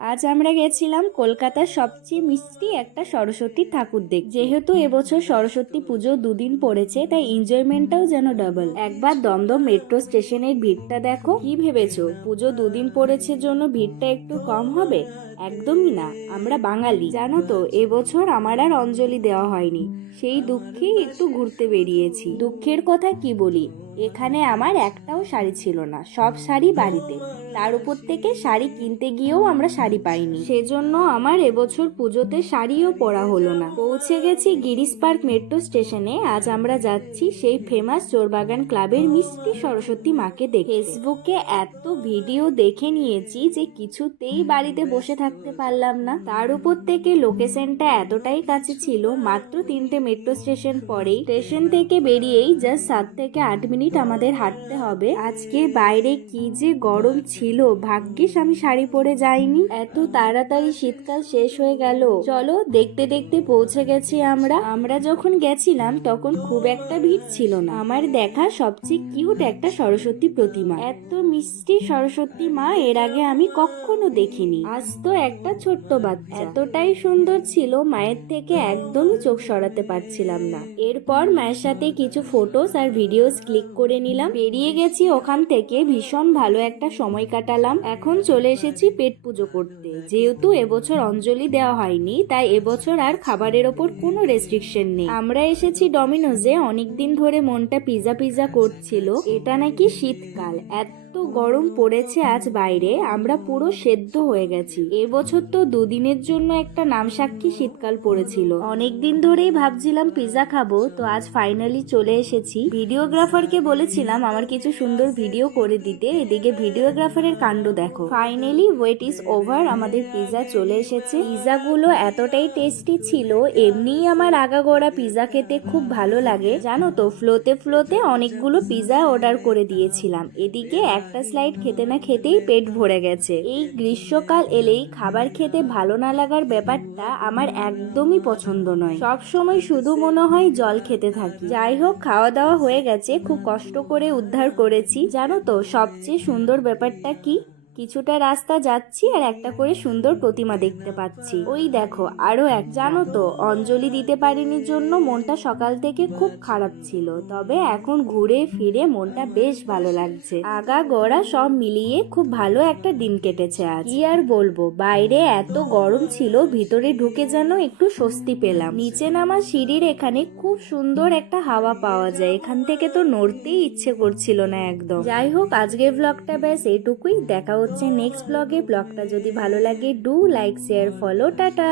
আজ আমরা গেছিলাম কলকাতার সবচেয়ে মিষ্টি একটা সরস্বতী ঠাকুর দেখতে। যেহেতু এবছর সরস্বতী পুজো দুদিন পড়েছে, তাই এনজয়মেন্টটাও যেন ডাবল। একবার দমদম মেট্রো স্টেশনের ভিড়টা দেখো। কি ভেবেছো পুজো দুদিন পড়েছে জন্য ভিড়টা একটু কম হবে? একদমই না। আমরা বাঙালি, জানো তো, এবছর আমার আর অঞ্জলি দেওয়া হয়নি। সেই দুঃখেই একটু ঘুরতে বেরিয়েছি। দুঃখের কথা কি বলি, এখানে আমার একটাও শাড়ি ছিল না, সব শাড়ি বাড়িতে। তার উপর থেকে শাড়ি কিনতে গিয়েও আমরা শাড়ি পাইনি, সেজন্য আমার এবছর পুজোতে শাড়িও পরা হলো না। পৌঁছে গেছি গিরিশ পার্ক মেট্রো স্টেশনে। আজ আমরা যাচ্ছি সেই ফেমাস চোরবাগান ক্লাবের মিষ্টি সরস্বতী মাকে দেখতে। ফেসবুকে এত ভিডিও দেখে নিয়েছি যে কিছুতেই বাড়িতে বসে থাকতে পারলাম না। তার উপর থেকে লোকেশনটা এতটাই কাছে ছিল, মাত্র 3টে মেট্রো স্টেশন পরেই। স্টেশন থেকে বেরিয়েই জাস্ট 7 থেকে 8 মিনিট আমাদের হাঁটতে হবে। আজকে বাইরে কি যে গরম ছিল, ভাগ্যিস আমি শাড়ি পরে যাইনি। এত তাড়াতাড়ি শীতকাল শেষ হয়ে গেল। চলো, দেখতে দেখতে পৌঁছে গেছি আমরা যখন গেছিলাম তখন খুব একটা ভিড় ছিল না। আমার দেখা সবচেয়ে কিউট একটা সরস্বতী প্রতিমা। এত মিষ্টি সরস্বতী মা এর আগে আমি কখনো দেখিনি। আজ তো একটা ছোট্ট বাচ্চা, এতটাই সুন্দর ছিল, মায়ের থেকে একদমই চোখ সরাতে পারছিলাম না। এরপর মায়ের সাথে কিছু ফটোস আর ভিডিওস ক্লিক করে নিলাম। বেরিয়ে গেছি ওখান থেকে, ভীষণ ভালো একটা সময় কাটালাম। এখন চলে এসেছি পেট পুজো করতে। যেহেতু এবছর অঞ্জলি দেওয়া হয়নি, তাই এবছর আর খাবারের ওপর কোনো রেস্ট্রিকশন নেই। আমরা এসেছি ডমিনোজে। অনেকদিন ধরে মনটা পিজা পিজা করছিল। এটা নাকি শীতকাল, এত গরম পড়েছে আজ বাইরে, আমরা পুরো সেদ্ধ হয়ে গেছি। এবছর তো দুদিনের জন্য একটা নাম সাক্ষী শীতকাল পড়েছিল। অনেকদিন ধরেই ভাবছিলাম পিজা খাবো, তো আজ ফাইনালি চলে এসেছি। ভিডিওগ্রাফারকে বলেছিলাম আমার কিছু সুন্দর ভিডিও করে দিতে, এদিকে ভিডিওগ্রাফারের কাণ্ড দেখো। ফাইনালি ওয়েট ইজ ওভার, আমাদের পিজা চলে এসেছে। পিজাগুলো এতটাই টেস্টি ছিল। এমনিই আমার আগাগোড়া পিজা খেতে খুব ভালো লাগে, জানো তো। ফ্লোতে ফ্লোতে অনেকগুলো পিজা অর্ডার করে দিয়েছিলাম। এদিকে একটা স্লাইড খেতে না খেতেই পেট ভরে গেছে। এই গ্রীষ্মকাল এলেই খাবার খেতে ভালো না লাগার ব্যাপারটা আমার একদমই পছন্দ নয়। সব সময় শুধু মনে হয় জল খেতে থাকি। যাই হোক, খাওয়া দাওয়া হয়ে গেছে, খুব কষ্ট করে উদ্ধার করেছি। জানো তো সবচেয়ে সুন্দর ব্যাপারটা কি? কিছুটা রাস্তা যাচ্ছি আর একটা করে সুন্দর প্রতিমা দেখতে পাচ্ছি। ওই দেখো আরো এক। জানো তো, অঞ্জলি দিতে পারিনি জন্য মনটা সকাল থেকে খুব খারাপ ছিল, তবে এখন ঘুরে ফিরে মনটা বেশ ভালো লাগছে। আগা গড়া সব মিলিয়ে খুব ভালো একটা দিন কেটেছে আজ। কি আর বলবো, বাইরে এত গরম ছিল, ভিতরে ঢুকে যেন একটু স্বস্তি পেলাম। নিচে নামা সিঁড়ির এখানে খুব সুন্দর একটা হাওয়া পাওয়া যায়, এখান থেকে তো নড়তেই ইচ্ছে করছিল না একদম। যাই হোক, আজকের ব্লগটা ব্যাস এইটুকুই। দেখা হচ্ছে নেক্সট ব্লগে। ব্লগটা যদি ভালো লাগে do like, share, follow, tata.